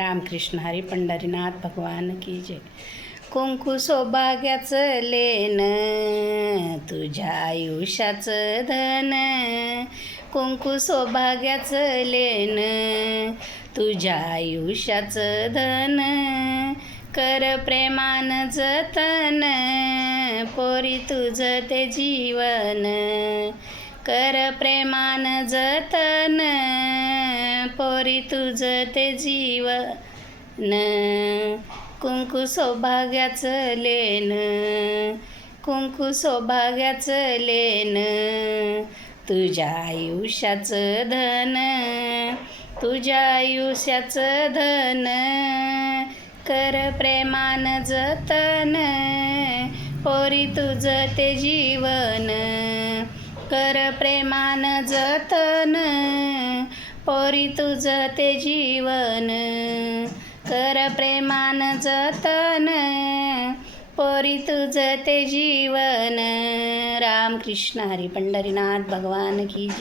रामकृष्ण हरी पंढरीनाथ भगवान की जय. कुंकू सौभाग्याचं लेन, तुझ्या आयुष्याचं धन. कुंकू सौभाग्याचं लेन, तुझ्या आयुष्याचं धन. कर प्रेमान जतन, पोरी तुझं ते जीवन. कर प्रेमान जतन, पोरी तुझं ते जीवन. कुंकू सौभाग्याचं लेन, कुंकू सौभाग्याचं लेन. तुझ्या आयुष्याचं धन, तुझ्या आयुष्याचं धन. कर प्रेमान जतन, पोरी तुझं ते जीवन. कर प्रेमान जतन, पोरी तुझं ते जीवन. कर प्रेमान जतन, पोरी तुझं ते जीवन. रामकृष्ण हरी पंढरीनाथ भगवान की जय.